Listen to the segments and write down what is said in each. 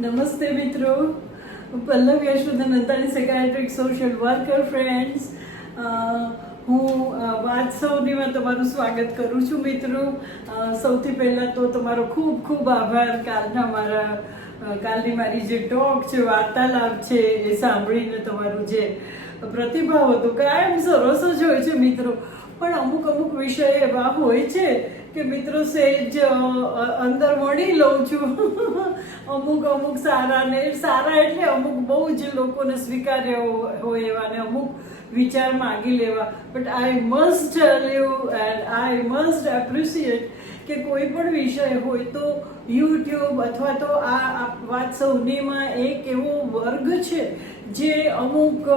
નમસ્તે મિત્રો, પલ્લવ યશોધન Antani સાયકાટ્રિક social worker friends. હું વાત્સવનીમાં તમારું સ્વાગત કરું છું મિત્રો. સૌથી પહેલાં તો તમારો ખૂબ ખૂબ આભાર કાલની મારી જે ટોક છે, વાર્તાલાપ છે, એ સાંભળીને તમારું જે પ્રતિભાવ હતો કાયમ સરસ જ હોય છે મિત્રો. પણ અમુક વિષય એવા હોય છે કે મિત્રો સહેજ અંદર વળી લઉં છું. અમુક સારા એટલે અમુક બહુ જ લોકોને સ્વીકાર્ય હોય એવા ને અમુક વિચાર માગી લેવા. But I must tell you and I must appreciate કે કોઈ પણ વિષય હોય તો યુટ્યુબ અથવા તો આ વાત સૌનીમાં એક એવો વર્ગ છે જે અમુક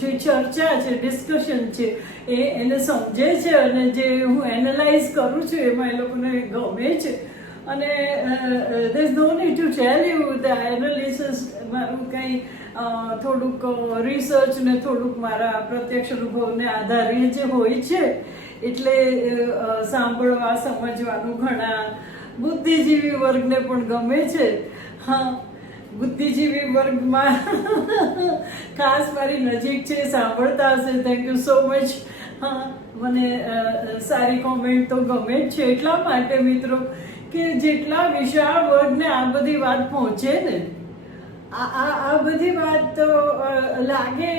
જે ચર્ચા છે, ડિસ્કશન છે, એને સમજે છે અને જે હું એનાલાઇઝ કરું છું એમાં એ લોકોને ગમે છે. અને there is no need to tell you the analysis. મારું કંઈ થોડુંક રિસર્ચ ને થોડુંક મારા પ્રત્યક્ષ અનુભવને આધારે જે હોય છે એટલે સાંભળવા સમજવાનું ઘણા બુદ્ધિજીવી વર્ગને પણ ગમે છે. હા, બુદ્ધિજીવી વર્ગમાં ખાસ મારી નજીક છે, સાંભળતા હશે. Thank you so much. હા, મને સારી કોમેન્ટ તો ગમે જ છે એટલા માટે મિત્રો કે જેટલા વિશાળ વર્ગને આ બધી વાત પહોંચે ને, આ બધી વાત લાગે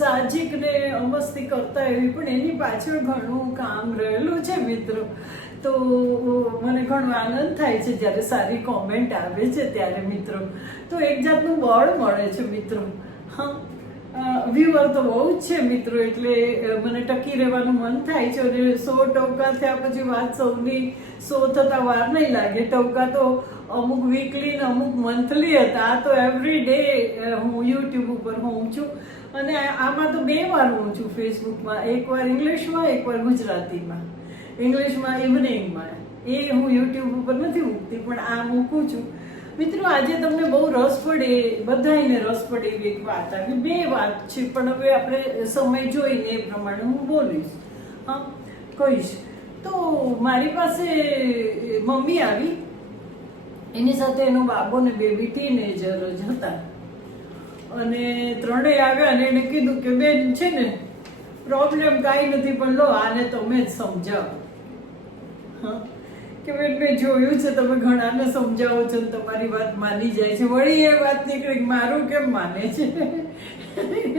સાહજિક ને અમસ્તી કરતા એવી, પણ એની પાછળ ઘણું કામ રહેલું છે મિત્રો. તો મને ઘણો આનંદ થાય છે જ્યારે સારી કોમેન્ટ આવે છે ત્યારે મિત્રો. તો એક જાતનું બળ મળે છે મિત્રો. હા, વ્યુઅર તો બહુ જ છે મિત્રો, એટલે મને ટકી રહેવાનું મન થાય છે. અને 100% થયા પછી વાત સૌની 100 થતા વાર નહીં લાગે. ટકા તો અમુક વીકલી ને અમુક મંથલી હતા. આ તો એવરી ડે હું યુટ્યુબ ઉપર હોઉં છું. અને આમાં તો 2 વાર હોઉં છું ફેસબુકમાં, એકવાર ઇંગ્લિશમાં, એકવાર ગુજરાતીમાં. ઇંગ્લિશમાં ઇવનિંગમાં, એ હું યુટ્યુબ ઉપર નથી મૂકતી પણ આ મૂકું છું મિત્રો. આજે તમને બહુ રસ પડે, બધાને રસ પડે એવી એક વાત આવી. 2 વાત છે પણ હવે આપણે સમય જોઈને એ પ્રમાણે હું બોલીશ. હા, કહીશ. તો મારી પાસે મમ્મી આવી, એની સાથે એનો બાબો ને બેબી ટીનેજર જ હતા. અને ત્રણેય આવ્યા અને એને કીધું કે બેન છે ને, પ્રોબ્લેમ કાંઈ નથી પણ લો આને તમે જ સમજાવો. હા, કે બેન મેં જોયું છે તમે ઘણાને સમજાવો છો ને તમારી વાત માની જાય છે. વળી એ વાત નીકળી મારું કેમ માને છે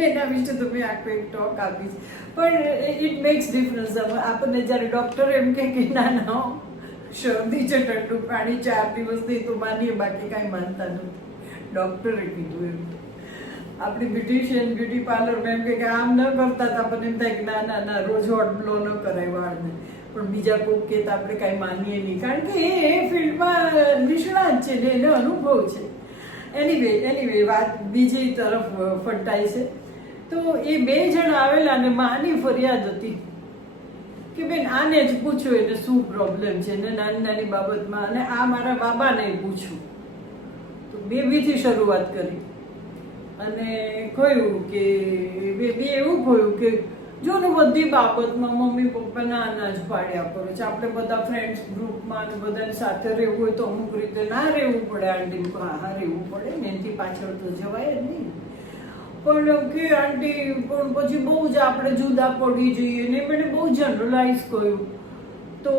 એના વિશે તો મેં આખો એક ટોક આપીશ. પણ ઇટ મેક્સ ડિફરન્સ. આપણને જ્યારે ડૉક્ટર એમ કે ના ના શરદી છે, ઠંડુ પાણી 4 દિવસથી તો માનીએ, બાકી કાંઈ માનતા નથી. ડૉક્ટરે કીધું એમ. આપણી બ્યુટી પાર્લર એમ કે આમ ન કરતા હતા, આપણને એમ થાય કે ના રોજ હોટ બ્લો ન કરાય વાળને. પણ બીજા કોઈ કે આપણે કાંઈ માનીએ નહીં, કારણ કે એ ફિલ્ડમાં નિષ્ણાત છે ને એને અનુભવ છે. એનીવે વાત બીજી તરફ ફંટાય છે. તો એ 2 જણ આવેલા અને માની ફરિયાદ હતી કે બેન આને જ પૂછો એને શું પ્રોબ્લેમ છે ને નાની બાબતમાં. અને આ મારા બાબાને પૂછું. તો બેબીથી શરૂઆત કરી અને કહ્યું કે બેબી એવું કહ્યું કે જો ને બધી બાબતમાં મમ્મી પપ્પા ના જ પાડ્યા કરો છે. આપણે બધા ફ્રેન્ડ્સ ગ્રુપમાં ને બધાની સાથે રહેવું હોય તો અમુક રીતે ના રહેવું પડે. આંટી હા રહેવું પડે ને, એનાથી પાછળ તો જવાય જ નહીં. પણ કે આંટી પણ પછી બહુ જ આપણે જુદા પડી જઈએ ને, મને બહુ જનરલાઇઝ કહ્યું. તો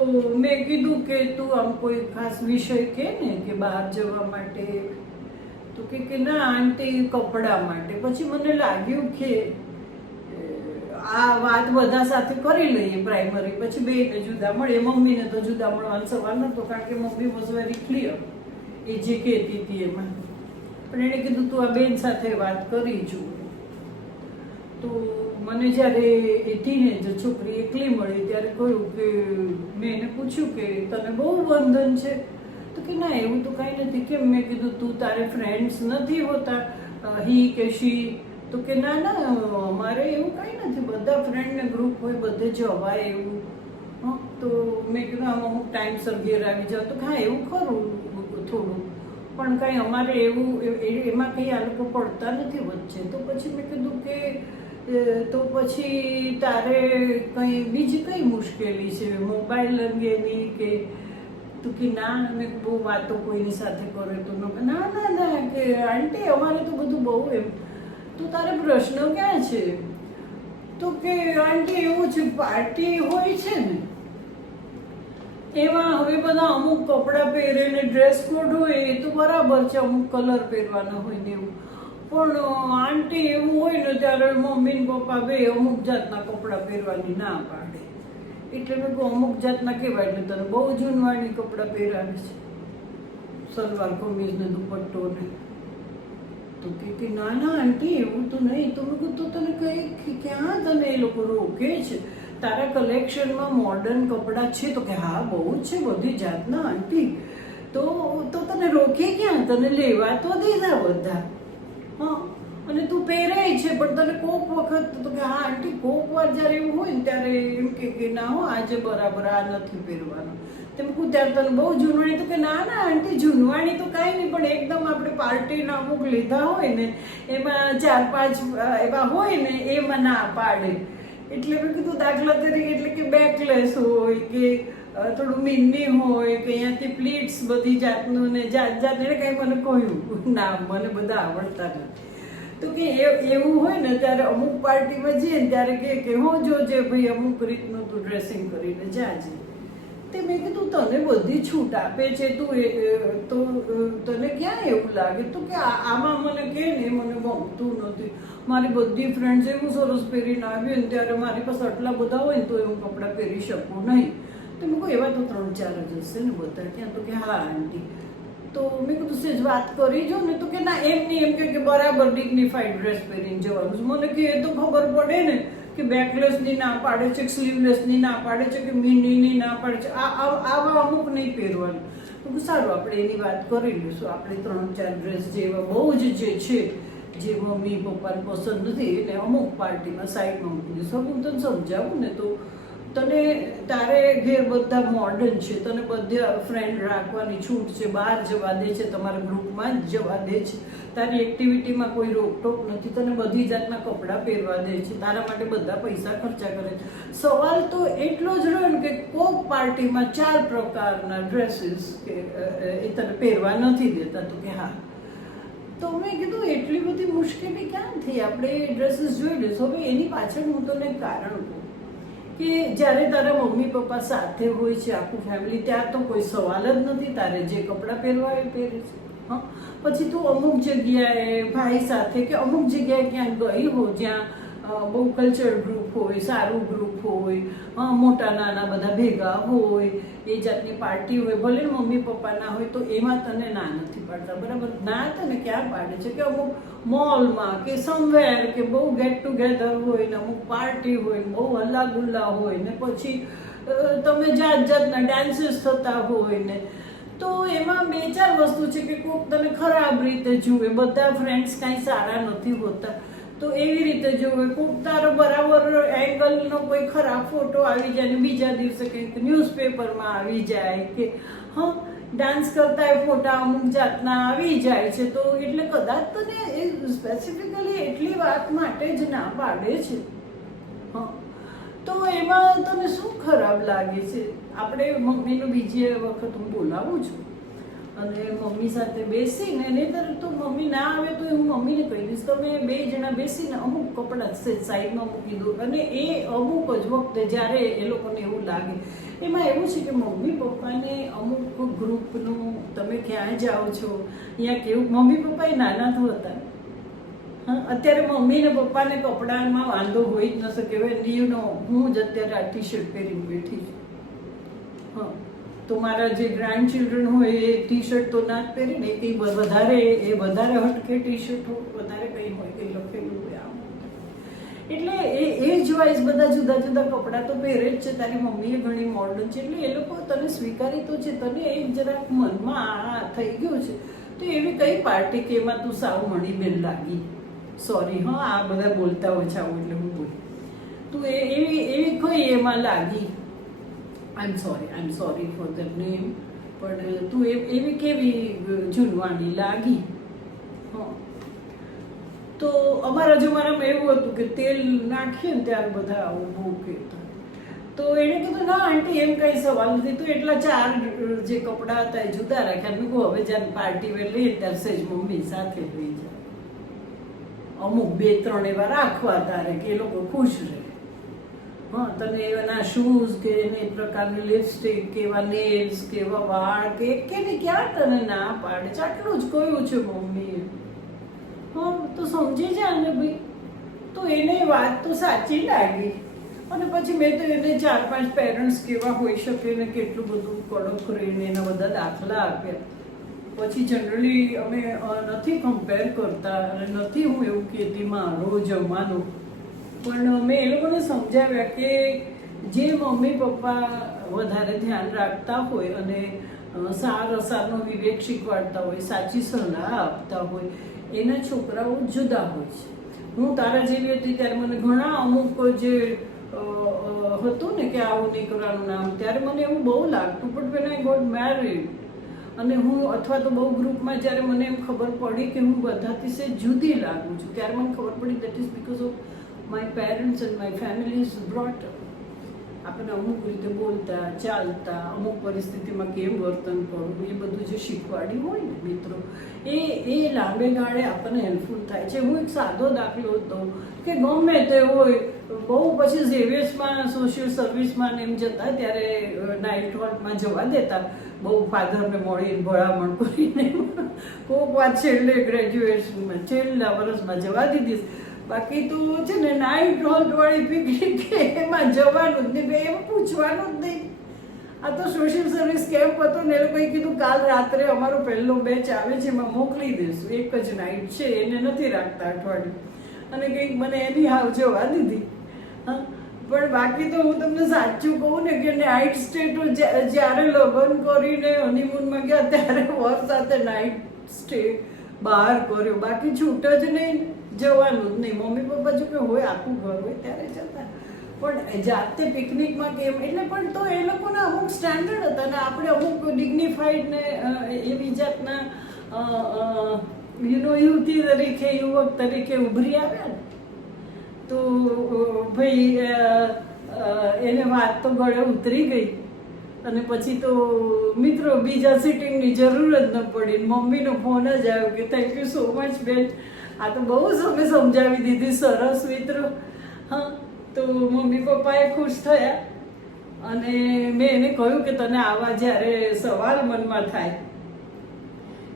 મેં કીધું કે તું આમ કોઈ ખાસ વિષય કે ને કે બહાર જવા માટે. તો કે ના આંટી કપડા માટે. પછી મને લાગ્યું કે આ વાત બધા સાથે કરી લઈએ પ્રાઇમરી, પછી 2ને જુદા મળીએ. મમ્મીને તો જુદા મળવાનો સવાલ નહોતો, કારણ કે મમ્મી વોઝ વેરી ક્લિયર એ જે કહેતી હતી એમાં. પણ એણે કીધું તું આ બેન સાથે વાત કરી છું. તો મને જ્યારે એ ટીનેજર છોકરી એકલી મળી ત્યારે કહ્યું કે મેં એને પૂછ્યું કે તને બહુ બંધન છે? તો કે ના એવું તો કાંઈ નથી. કેમ? મેં કીધું તું તારે ફ્રેન્ડ્સ નથી હોતા હી કે શી? તો કે ના અમારે એવું કાંઈ નથી, બધા ફ્રેન્ડને ગ્રુપ હોય બધે જવાય એવું. હા, તો મેં કીધું આમ અમુક ટાઈમસર ઘેર આવી જાવ. તો હા એવું ખરું થોડું, પણ કાંઈ અમારે એવું એમાં કંઈ આ લોકો પડતા નથી વચ્ચે. તો પછી મેં કીધું કે તો પછી તારે કંઈ બીજી કઈ મુશ્કેલી છે મોબાઈલ અંગેની કે? તું કે ના મેં બહુ વાતો કોઈની સાથે કરે તો ના ના ના કે આંટી અમારે તો બધું બહુ એમ. તો તારે પ્રશ્ન ક્યાં છે? તો કે આંટી એવું છે પાર્ટી હોય છે ને એમાં હવે બધા અમુક કપડાં પહેરે ને ડ્રેસ કોડ હોય એ તો બરાબર છે, અમુક કલર પહેરવાના હોય ને એવું, પણ આંટી એવું હોય ને ત્યારે મમ્મી ને પપ્પા બે અમુક જાતના કપડાં પહેરવાની ના પાડે. એટલે મેં કહું અમુક જાતના કહેવાય એટલે તને બહુ જૂનવાણી કપડાં પહેરાવે છે, સલવાર કમીઝ ને દુપટ્ટો ને. તો કે ના ના આંટી એવું તો નહીં. તો મેં કહું તો તને કઈ ક્યાં તને એ લોકો રોકે છે? તારા કલેક્શનમાં મોડર્ન કપડાં છે? તો કે હા બહુ જ છે બધી જાતના આંટી. તો તને રોકે ક્યાં? તને લેવા તો દીધા બધા. હા અને તું પહેરે છે પણ તને કોક વખત તો કે હા આંટી કોક વાર જ્યારે એવું હોય ને ત્યારે એમ કે ના હો આજે બરાબર આ નથી પહેરવાનું. તેમ કહું ત્યારે તને બહુ જૂનવાણી? તો કે ના ના આંટી જૂનવાણી તો કાંઈ નહીં, પણ એકદમ આપણે પાર્ટીના અમુક લીધા હોય ને એમાં 4-5 એવા હોય ને એમાં ના પાડે. એટલે મેં કીધું દાખલા તરીકે એટલે કે બેકલેસ હોય કે થોડું મિની હોય કે અહીંયાથી પ્લીટ્સ બધી જાતનું ને જાત એને કંઈ મને કહ્યું ના મને બધા આવડતા નથી. તો કે એવું હોય ને ત્યારે અમુક પાર્ટીમાં જઈએ ને ત્યારે કે હો જોજે ભાઈ અમુક રીતનું તું ડ્રેસિંગ કરીને જાજે. તે મેં કીધું તને બધી છૂટ આપે છે તું તો તને ક્યાં એવું લાગે? તો કે આમાં મને કે ને મને ગમતું નથી. મારી બધી ફ્રેન્ડ્સ એવું સરસ પહેરીને આવી ને ત્યારે મારી પાસે આટલા બધા હોય ને તો એવું કપડાં પહેરી શકું નહીં. તો મેં કહું એવા તો 3-4 જ હશે ને બધા ક્યાં? તો કે હા આંટી. તો મેં કીધું સેજ વાત કરી જો ને. તો કે ના એમ નહીં, એમ કે બરાબર ડિગ્નિફાઈડ ડ્રેસ પહેરીને જવાનું. મને કે એ તો ખબર પડે ને કે બેકલેસની ના પાડે છે, સ્લીવલેસની ના પાડે છે કે મિનીની ના પાડે છે, આવા અમુક નહીં પહેરવાનું. તો સારું આપણે એની વાત કરી લઈશું. આપણે 3-4 ડ્રેસ જેવા બહુ જ જે છે જે મમ્મી પપ્પાને પસંદ નથી એને અમુક પાર્ટીમાં સાઈડમાં મૂકી દઈશું. હું તને સમજાવું ને તો તને તારે ઘેર બધા મોડર્ન છે, તને બધા ફ્રેન્ડ રાખવાની છૂટ છે, બહાર જવા દે છે, તમારા ગ્રુપમાં જ જવા દે છે, તારી એક્ટિવિટીમાં કોઈ રોકટોક નથી, તને બધી જાતના કપડાં પહેરવા દે છે, તારા માટે બધા પૈસા ખર્ચા કરે છે. સવાલ તો એટલો જ રહ્યો ને કે કોક પાર્ટીમાં 4 પ્રકારના ડ્રેસીસ કે એ તને પહેરવા નથી દેતા. તો કે હા. તો મેં કીધું એટલી બધી મુશ્કેલી ક્યાં થઈ? આપણે એ ડ્રેસીસ જોઈ લઈશું. હવે એની પાછળ હું તને કારણ કહું કે જ્યારે તારા મમ્મી પપ્પા સાથે હોય છે આખું ફેમિલી ત્યાં તો કોઈ સવાલ જ નથી, તારે જે કપડાં પહેરવા એ પહેરે છે. હા પછી તું અમુક જગ્યાએ ભાઈ સાથે કે અમુક જગ્યાએ ક્યાંક ગઈ હો જ્યાં બહુ કલ્ચર ગ્રુપ હોય, સારું ગ્રુપ હોય, મોટા નાના બધા ભેગા હોય, એ જાતની પાર્ટી હોય, ભલે મમ્મી પપ્પા ના હોય તો એમાં તને ના નથી પાડતા. બરાબર? ના તને ક્યાં પાડે છે કે અમુક મોલમાં કે સમવેર કે બહુ ગેટ ટુગેધર હોય ને અમુક પાર્ટી હોય ને બહુ હલ્લા ગુલ્લા હોય ને પછી તમે જાત જાતના ડાન્સીસ થતા હોય ને તો એમાં 2-4 વસ્તુ છે કે કોઈક તને ખરાબ રીતે જુએ, બધા ફ્રેન્ડ્સ કાંઈ સારા નથી હોતા તો એવી રીતે જોવે, કોઈક તારો બરાબર એંગલનો કોઈ ખરાબ ફોટો આવી જાય ને બીજા દિવસે કંઈક ન્યૂઝપેપરમાં આવી જાય કે ડાન્સ કરતા એ ફોટા અમુક જાતના આવી જાય છે. તો એટલે કદાચ તને એ સ્પેસિફિકલી એટલી વાત માટે જ ના પાડે છે. તો એમાં તને શું ખરાબ લાગે છે? આપણે મમ્મીનું બીજી વખત હું બોલાવું છું અને મમ્મી સાથે બેસીને નહીંતર તો મમ્મી ના આવે તો હું મમ્મીને કહી દઈશ તમે 2 જણા બેસીને અમુક કપડાં સાઈડમાં મૂકી દો. અને એ અમુક જ વખતે જ્યારે એ લોકોને એવું લાગે, એમાં એવું છે કે મમ્મી પપ્પાને અમુક ગ્રુપનું તમે ક્યાં જાઓ છો અહીંયા કેવું, મમ્મી પપ્પા એ નાના તો હતા. અત્યારે મમ્મી ને પપ્પાને કપડામાં વાંધો હોઈ જ ન શકે. યુ નો હું જ અત્યારે આ ટી-શર્ટ પહેરીને બેઠી છું. તો મારા જે ગ્રાન્ડ ચિલ્ડ્રન હોય એ ટી-શર્ટ તો ના જ પહેરે ને, કંઈ વધારે હટકે ટી-શર્ટ વધારે કંઈ હોય કંઈ લખેલું હોય આમ. એટલે એજ વાઇઝ બધા જુદા જુદા કપડાં તો પહેરે જ છે. તારી મમ્મીએ ઘણી મોડર્ન છે એટલે એ લોકો તને સ્વીકારી તો છે, તને એક જરાક મનમાં આ થઈ ગયું છે. તો એવી કઈ પાર્ટી કે એમાં તું સાવ મળી બેન લાગી? સોરી આ બધા બોલતા ઓછા હોય એટલે હું બોલું. તું એવી કોઈ એમાં લાગી? I am sorry for the name, પણ તું એવી કેવી જૂનવાણી લાગી? તો અમારા જમાનામાં એવું હતું કે તેલ નાખીએ ને ત્યારે બધા આવું બહુ કહેતા. તો એણે કીધું ના આંટી એમ કઈ સવાલ નથી, તો એટલા 4 જે કપડાં હતા એ જુદા રાખ્યા. મેં કહું હવે જ્યારે પાર્ટી વેર લઈએ ત્યારે સેજ મમ્મી સાથે લઈ જાય, અમુક 2-3 એવા રાખવા તારે કે એ લોકો ખુશ રહે. હા, તને એના શૂઝ કે એને પ્રકારની લિપસ્ટિક કે એવા નેલ્સ કે એવા વાળ કે ક્યાં તને ના પાડે છે, આટલું જ કહ્યું છે મમ્મીએ. હા, તો સમજી જા ને ભાઈ. તો એને વાત તો સાચી લાગી. અને પછી મેં તો એને 4-5 પેરેન્ટ્સ કેવા હોઈ શકે ને કેટલું બધું કડક રહીને એના બધા દાખલા આપ્યા. પછી જનરલી અમે નથી કમ્પેર કરતા અને નથી હું એવું કહેતી મારો જમાનો, પણ મેં એ લોકોને સમજાવ્યા કે જે મમ્મી પપ્પા વધારે ધ્યાન રાખતા હોય અને સાર અસારનો વિવેક શીખવાડતા હોય, સાચી સલાહ આપતા હોય, એના છોકરાઓ જુદા હોય છે. હું તારા જેવી હતી ત્યારે મને ઘણા અમુક જે હતું ને કે આવું નહીં કરવાનું નામ, ત્યારે મને એવું બહુ લાગતું. But when I got married અને હું અથવા તો બહુ ગ્રુપમાં જ્યારે મને એમ ખબર પડી કે હું બધાથી સે જુદી લાગું છું, ત્યારે મને ખબર પડી that is because of my parents and my family is brought up. આપણને અમુક રીતે બોલતા ચાલતા, અમુક પરિસ્થિતિમાં કેમ વર્તન કરવું, એ બધું જે શીખવાડ્યું હોય ને મિત્રો, એ લાંબે ગાળે આપણને હેલ્પફુલ થાય છે. હું એક સાદો દાખલો હતો કે ગમે તે હોય, બહુ પછી ઝેવિયર્સમાં સોશિયલ સર્વિસમાં એમ જતા ત્યારે નાઇટ હોલ્ટમાં જવા દેતા, બહુ ફાધરને મળીને ભલામણ કરીને કોઈક વાત છેલ્લે ગ્રેજ્યુએશનમાં છેલ્લા વર્ષમાં જવા દીધી. બાકી તો છે ને નાઇટ હોલ્ટ વાળી પિકનિક એમાં જવાનું જ નહીં, એમ પૂછવાનું જ નહીં. આ તો સોશિયલ સર્વિસ કેમ્પ હતો ને એ લોકોએ કીધું કાલ રાત્રે અમારો પહેલો બેચ આવે છે એમાં મોકલી દઈશું, એક જ નાઇટ છે, એને નથી રાખતા અઠવાડિયું. અને કંઈક મને એની હાવ જવા દીધી. હા, પણ બાકી તો હું તમને સાચું કહું ને કે નાઇટ સ્ટે તો જ્યારે લગ્ન કરીને હનીમૂનમાં ગયા ત્યારે વર સાથે નાઇટ સ્ટે બહાર કર્યો, બાકી છૂટ જ નહીં, જવાનું જ નહીં. મમ્મી પપ્પા જો કે હોય આખું ઘર હોય ત્યારે જતા, પણ જાતે પિકનિકમાં કેમ એટલે પણ તો એ લોકોના અમુક સ્ટેન્ડર્ડ હતા ને આપણે અમુક ડિગ્નિફાઈડ ને એવી જાતના યુવતી તરીકે યુવક તરીકે ઉભરી આવ્યા ને, તો ભાઈ એને વાત તો ગળે ઉતરી ગઈ. અને પછી તો મિત્રો બીજા સિટિંગની જરૂર જ ન પડી, મમ્મીનો ફોન જ આવ્યો કે થેન્ક યુ સો મચ બેન, આ તો બહુ સમય સમજાવી દીધી, સરસ મિત્રો. હા, તો મમ્મી પપ્પાએ ખુશ થયા અને મેં એને કહ્યું કે તને આવા જ્યારે સવાલ મનમાં થાય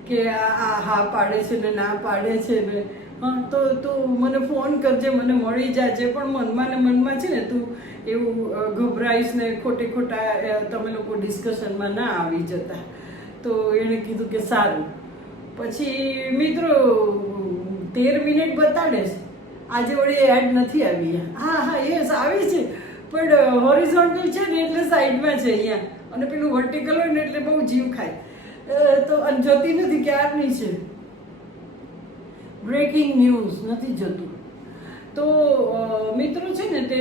કે આ હા પાડે છે ને ના પાડે છે ને, હા તો તું મને ફોન કરજે, મને મળી જાજે. પણ મનમાં ને મનમાં છે ને તું એવું ગભરાઈશ ને ખોટા તમે લોકો ડિસ્કશનમાં ના આવી જતા. તો એણે કીધું કે સારું. પછી મિત્રો 13 મિનિટ બતાડે છે, આજે વળી એડ નથી આવી. હા યસ આવી છે, પણ હોરિઝોન્ટલ છે ને એટલે સાઈડમાં છે અહીંયા, અને પેલું વર્ટિકલ હોય ને એટલે બહુ જીવ ખાય, તો જતી નથી, ક્યારની છે. બ્રેકિંગ ન્યૂઝ નથી જતું. તો મિત્રો છે ને તે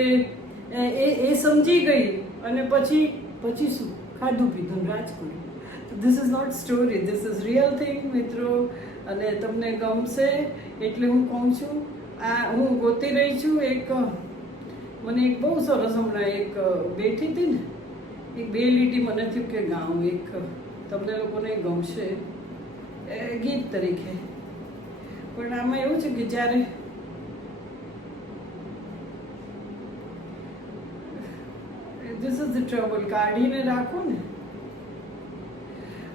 એ સમજી ગઈ અને પછી શું ખાધું પીધું રાજ કર્યું. This is not story, this is real thing મિત્રો, અને તમને ગમશે એટલે હું કહું છું. આ હું ગોતી રહી છું મને એક બહુ સરસ હમણાં એક બેઠી હતી ને, એક 2 લીટી મને થયું કે ગાઉં એક તમને લોકોને ગમશે ગીત તરીકે. પણ આમાં એવું છે કે જ્યારે ધીસ ઇઝ ધ ટ્રબલ, કાઢીને રાખો ને.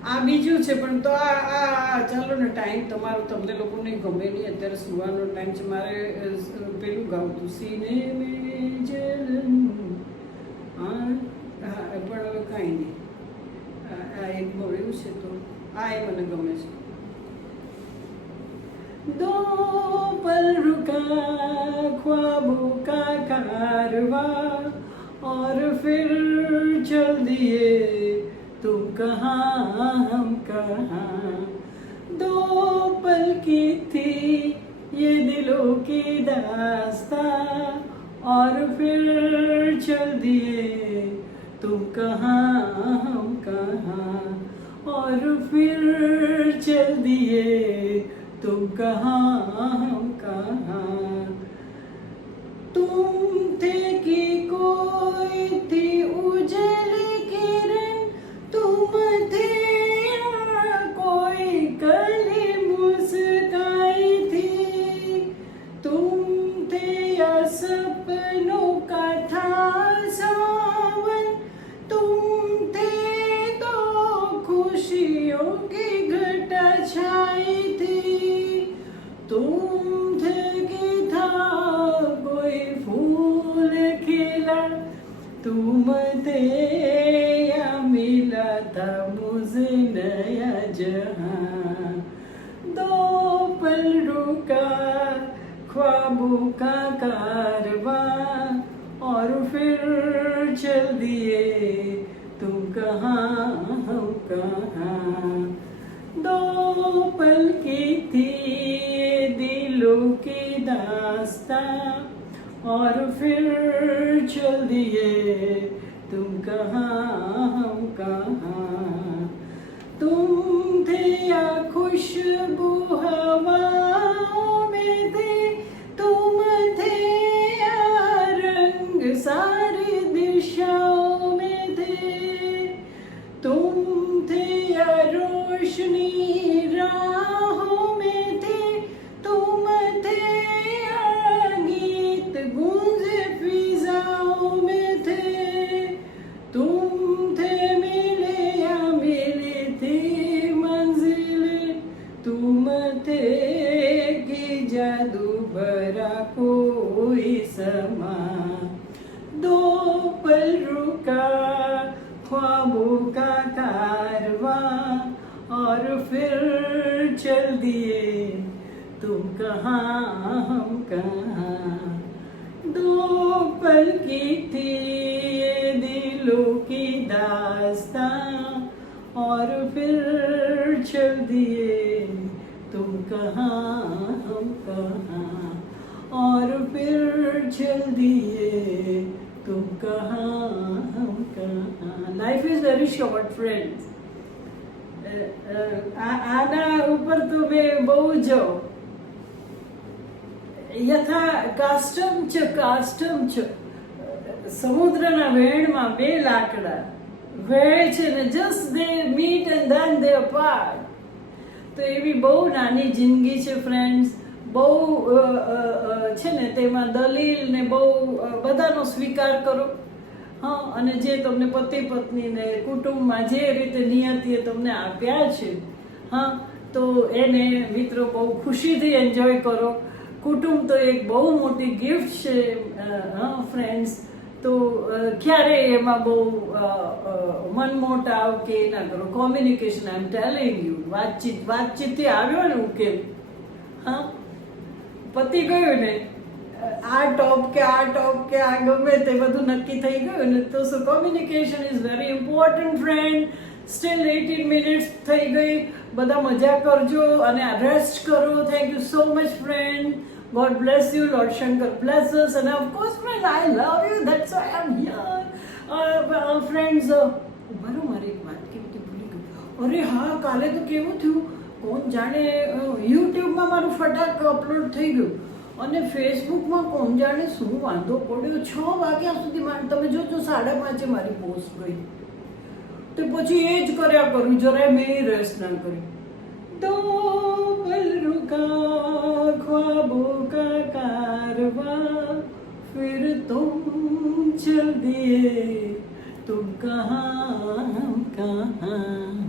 આ બીજું છે પણ તો આ ચાલો ને, ટાઈમ તમારો તમને લોકોને ગમે નહીં, અત્યારે સુવાનો ટાઈમ છે. મારે પેલું ગાવતું સીને મેં જલન, હા પણ હવે કાંઈ નહીં. આ એક મળ્યું છે તો આ એ મને ગમે છે. दो पल रुका ख्वाबों का कारवां और फिर चल दिए तुम कहाँ हम कहाँ. दो पल की थी ये दिलों की दास्तां और फिर चल दिए तुम कहाँ हम कहाँ और फिर चल दिए तुम कहाँ हम कहाँ. तुम थे कि कोई थी खुशियों की घटा छाई थी, तुम थे कि था कोई फूल खिला, तुम थे या मिला था मुझे नया जहां, दो पल रुका ख्वाबों का कारवां और फिर चल दिए तुम कहाँ हम कहाँ, दो पल की थी ये दिलों की दास्तां और फिर चल दिए तुम कहाँ हम कहाँ, तुम थे या खुशबू हवाओं में थे, तुम थे या रंग सारी दिशाओं में थे, तुम थे या रोशनी राहों में थे, तुम थे या गीत गूंजे फिजाओं में थे, तुम थे मिले या मिली थी मंजिलें, तुम थे कि जादू भरा कोई समा, दो पल रुका ख्वाबों का कारवां और फिर चल दिए तुम कहाँ हम कहाँ, दो पल की थी ये दिलों की दास्तां और फिर चल दिए तुम कहाँ हम कहाँ, और फिर चल दिए तुम कहाँ हम कहाँ. Life is very short friends. આના ઉપર તો મેં બહુ જ યથા કાસ્ટમ છે સમુદ્રના વહેણમાં બે લાકડા વહે છે ને just they meet and then they apart. તો એવી બહુ નાની જિંદગી છે ફ્રેન્ડ્સ. બહુ છે ને તેમાં દલીલ ને બહુ બધાનો સ્વીકાર કરો. હા, અને જે તમને પતિ પત્નીને કુટુંબમાં જે રીતે નિયતિએ તમને આપ્યા છે, હા, તો એને મિત્રો બહુ ખુશીથી એન્જોય કરો. કુટુંબ તો એક બહુ મોટી ગિફ્ટ છે હા ફ્રેન્ડ્સ. તો ક્યારેય એમાં બહુ મનમોટાવ કે ના કરો. Communication, I am telling you, વાતચીતથી આવ્યો ને ઉકેલ. હા, પતી ગયું ને, આ ટોપ કે આ ગમે તે બધું નક્કી થઈ ગયું ને, તો so communication is very important friend. Still 18 minutes થઈ ગઈ. બધા મજા કરજો અને રેસ્ટ કરો. Thank you so much friend. God bless you. Lord Shankar bless us. And of course, friend, I love you. That's why I'm here. Friends, મારો મારી એક વાત કેવી ભૂલી ગઈ. અરે હા, કાલે તો કેવું થયું કોણ જાણે. યુટ્યુબમાં મારું ફટાક અપલોડ થઈ ગયું અને ફેસબુકમાં કોણ જાણે શું વાંધો પડ્યો. 6 વાગ્યા સુધી તમે જોજો 5:30 મારી પોસ્ટ ગઈ. તો પછી એ જ કર્યા કરું, જરાય મેં રેસ્ટ ના કરી. दो पल रुका ख्वाबों का कारवां फिर तुम चल दिए तुम कहाँ हम कहाँ.